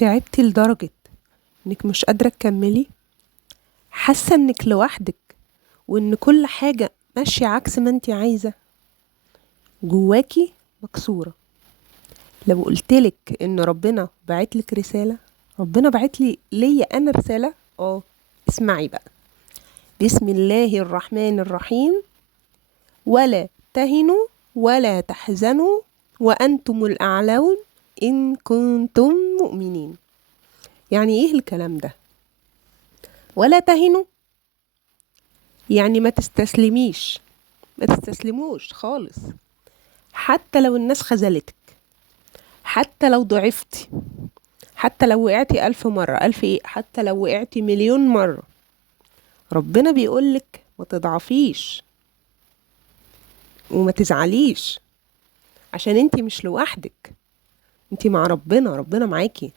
تعبتي لدرجة انك مش قادرة تكملي، حاسة انك لوحدك وان كل حاجة ماشية عكس ما انتي عايزة، جواكي مكسورة. لو قلتلك ان ربنا بعتلك رسالة، ربنا بعتلي ليا انا رسالة. اسمعي بقى. بسم الله الرحمن الرحيم. ولا تهنوا ولا تحزنوا وانتم الاعلون ان كنتم مؤمنين. يعني ايه الكلام ده؟ ولا تهنوا يعني ما تستسلموش خالص، حتى لو الناس خذلتك، حتى لو ضعفتي، حتى لو وقعتي 1000 مرة، حتى لو وقعتي 1,000,000 مرة. ربنا بيقولك ما تضعفيش وما تزعليش، عشان انتي مش لوحدك، انتي مع ربنا معاكي.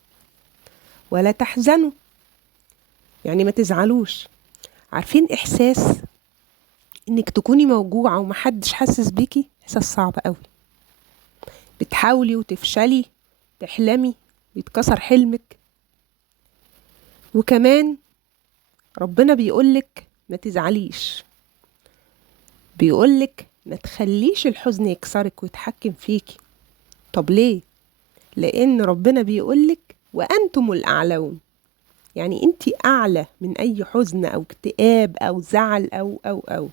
ولا تحزنوا يعني ما تزعلوش. عارفين احساس انك تكوني موجوعة ومحدش حاسس بيكي؟ احساس صعب قوي. بتحاولي وتفشلي، تحلمي ويتكسر حلمك. وكمان ربنا بيقولك ما تزعليش، بيقولك ما تخليش الحزن يكسرك ويتحكم فيكي. طب ليه؟ لأن ربنا بيقولك وأنتم الأعلون، يعني انتي أعلى من أي حزن أو اكتئاب أو زعل أو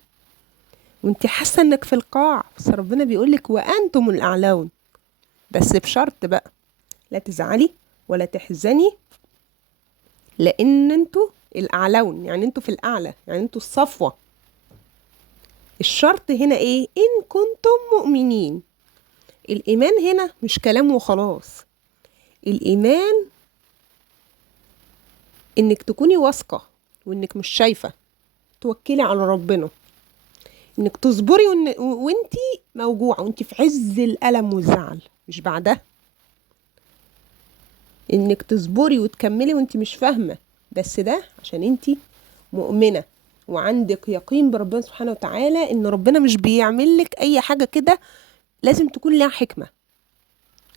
وانتي حاسة انك في القاع، بس ربنا بيقولك وأنتم الأعلون. بس بشرط بقى، لا تزعلي ولا تحزني، لأن انتوا الأعلون، يعني انتوا في الأعلى، يعني انتوا الصفوة. الشرط هنا ايه؟ إن كنتم مؤمنين. الإيمان هنا مش كلام وخلاص. الإيمان إنك تكوني واثقة وإنك مش شايفة، توكلي على ربنا. إنك تصبري وإنتي موجوعة، وإنتي في عز الألم والزعل، مش بعدها. إنك تصبري وتكملي وإنتي مش فاهمة، بس ده عشان إنتي مؤمنة وعندك يقين بربنا سبحانه وتعالى، إن ربنا مش بيعملك أي حاجة كده، لازم تكون لها حكمة.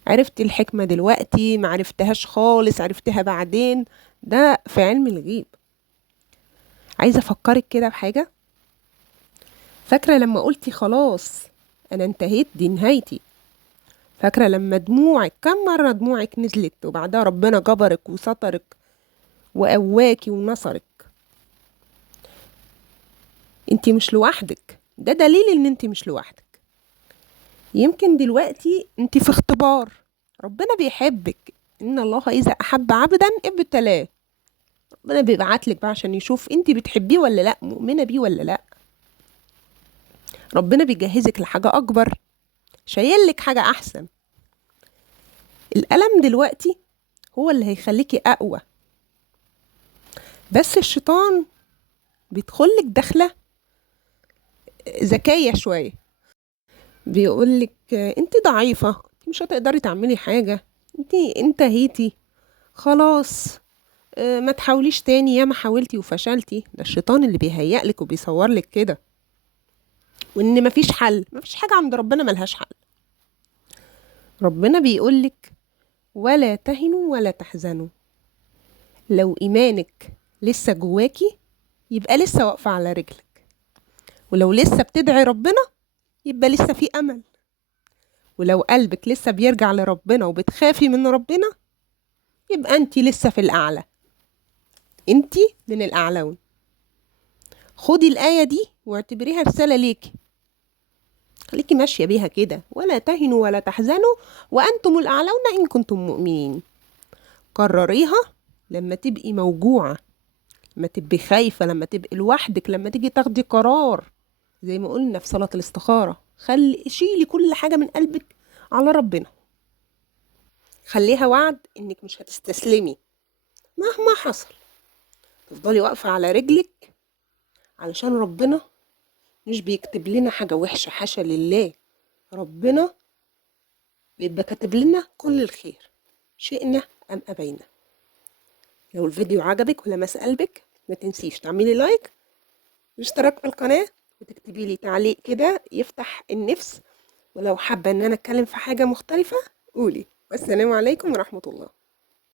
عرفت الحكمة دلوقتي، ما عرفتهاش خالص، عرفتها بعدين، ده في علم الغيب. عايزة أفكرك كده بحاجة. فاكرة لما قلتي خلاص أنا انتهيت، دي نهايتي؟ فاكرة لما كم مرة دموعك نزلت وبعدها ربنا جبرك وسترك وقواكي ونصرك؟ انتي مش لوحدك، ده دليل ان انتي مش لوحدك. يمكن دلوقتي انتي في اختبار، ربنا بيحبك. ان الله اذا احب عبدا ابتلاه. ربنا بيبعتلك بقى عشان يشوف انتي بتحبيه ولا لا، مؤمنة بيه ولا لا. ربنا بيجهزك لحاجة اكبر، شايلك حاجة احسن. الألم دلوقتي هو اللي هيخليكي اقوى، بس الشيطان بيدخلك دخلة ذكية شوية. بيقولك انت ضعيفة، انت مش هتقدري تعملي حاجة، انت انتهيتي خلاص، ما تحاوليش تاني، يا ما حاولتي وفشلتي. ده الشيطان اللي بيهيألك وبيصورلك كده، وان مفيش حل، مفيش حاجة عند ربنا ملهاش حل. ربنا بيقولك ولا تهنوا ولا تحزنوا. لو إيمانك لسه جواكي يبقى لسه واقفة على رجلك، ولو لسه بتدعي ربنا يبقى لسه في أمل، ولو قلبك لسه بيرجع لربنا وبتخافي من ربنا يبقى انتي لسه في الأعلى، انتي من الأعلون. خدي الآية دي واعتبريها رسالة ليكي، خليكي ماشية بيها كده. ولا تهنوا ولا تحزنوا وأنتم الأعلون إن كنتم مؤمنين. قرريها لما تبقي موجوعة، لما تبقي خايفة، لما تبقي لوحدك، لما تيجي تاخدي قرار زي ما قلنا في صلاة الاستخارة. شيلي كل حاجة من قلبك على ربنا، خليها وعد انك مش هتستسلمي مهما حصل. تفضلي واقفة على رجلك، علشان ربنا مش بيكتب لنا حاجة وحشة، حاشا لله. ربنا بيبقى كاتب لنا كل الخير، شئنا أم أبينا. لو الفيديو عجبك ولمس قلبك ما تنسيش تعملي لايك واشتراك في القناة، وتكتبي لي تعليق كده يفتح النفس. ولو حابة ان انا اتكلم في حاجة مختلفة قولي. والسلام عليكم ورحمة الله.